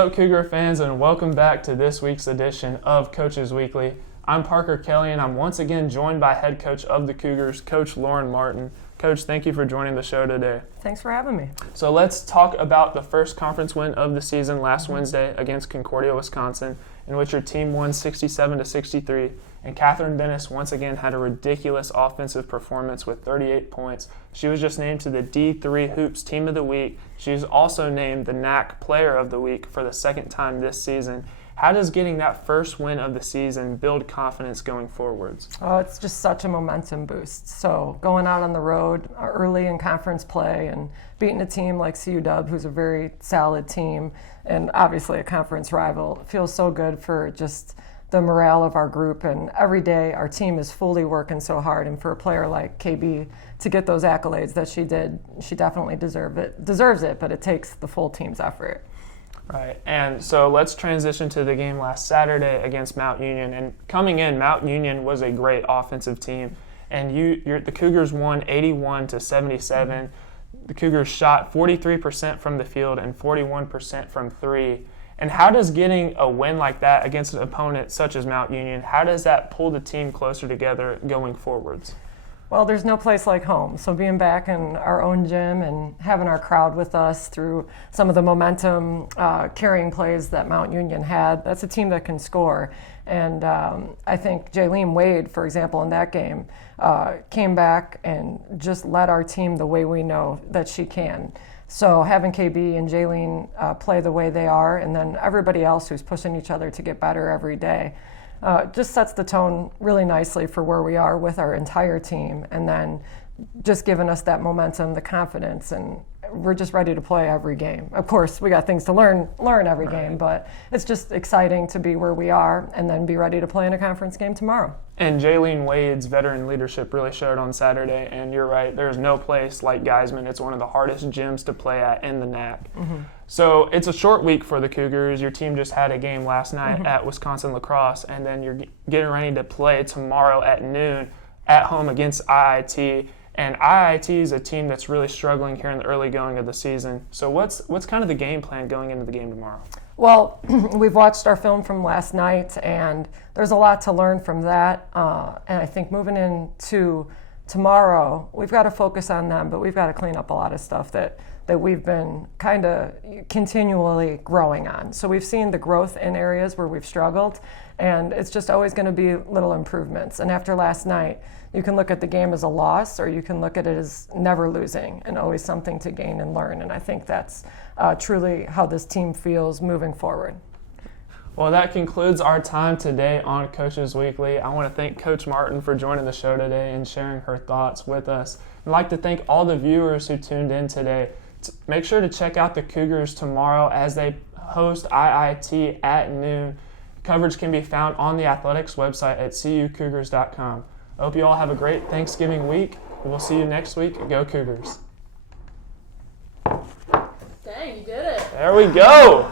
Hello, Cougar fans, and welcome back to this week's edition of Coaches Weekly. I'm Parker Kelly, and I'm once again joined by head coach of the Cougars, Coach Lauren Martin. Coach, thank you for joining the show today. Thanks for having me. So let's talk about the first conference win of the season last Wednesday against Concordia, Wisconsin, in which your team won 67-63. And Catherine Dennis once again had a ridiculous offensive performance with 38 points. She was just named to the D3 Hoops Team of the Week. She was also named the NAC Player of the Week for the second time this season. How does getting that first win of the season build confidence going forwards? Oh, it's just such a momentum boost. So going out on the road early in conference play and beating a team like CU Dub, who's a very solid team, and obviously a conference rival, feels so good for just the morale of our group. And every day our team is fully working so hard. And for a player like KB to get those accolades that she did, she definitely deserves it, but it takes the full team's effort. Right, and so let's transition to the game last Saturday against Mount Union. And coming in, Mount Union was a great offensive team, and the Cougars won 81-77. The Cougars shot 43% from the field and 41% from three. And how does getting a win like that against an opponent such as Mount Union, how does that pull the team closer together going forwards? Well, there's no place like home. So being back in our own gym and having our crowd with us through some of the momentum carrying plays that Mount Union had, that's a team that can score. And I think Jaylene Wade, for example, in that game, came back and just led our team the way we know that she can. So having KB and Jaylene play the way they are, and then everybody else who's pushing each other to get better every day, just sets the tone really nicely for where we are with our entire team, and then just giving us that momentum, the confidence, and we're just ready to play every game. Of course, we got things to learn every game, but it's just exciting to be where we are and then be ready to play in a conference game tomorrow. And Jaylene Wade's veteran leadership really showed on Saturday, and you're right, there's no place like Geisman. It's one of the hardest gyms to play at in the NAC. Mm-hmm. So it's a short week for the Cougars. Your team just had a game last night at Wisconsin Lacrosse, and then you're getting ready to play tomorrow at noon at home against IIT. And IIT is a team that's really struggling here in the early going of the season. So what's kind of the game plan going into the game tomorrow? Well, we've watched our film from last night, and there's a lot to learn from that. And I think moving into tomorrow, we've got to focus on them, but we've got to clean up a lot of stuff that we've been kind of continually growing on. So we've seen the growth in areas where we've struggled, and it's just always going to be little improvements. And after last night, you can look at the game as a loss, or you can look at it as never losing and always something to gain and learn. And I think that's truly how this team feels moving forward. Well, that concludes our time today on Coaches Weekly. I want to thank Coach Martin for joining the show today and sharing her thoughts with us. I'd like to thank all the viewers who tuned in today. Make sure to check out the Cougars tomorrow as they host IIT at noon. Coverage can be found on the Athletics website at cucougars.com. I hope you all have a great Thanksgiving week. We'll see you next week. Go Cougars. Dang, you did it. There we go.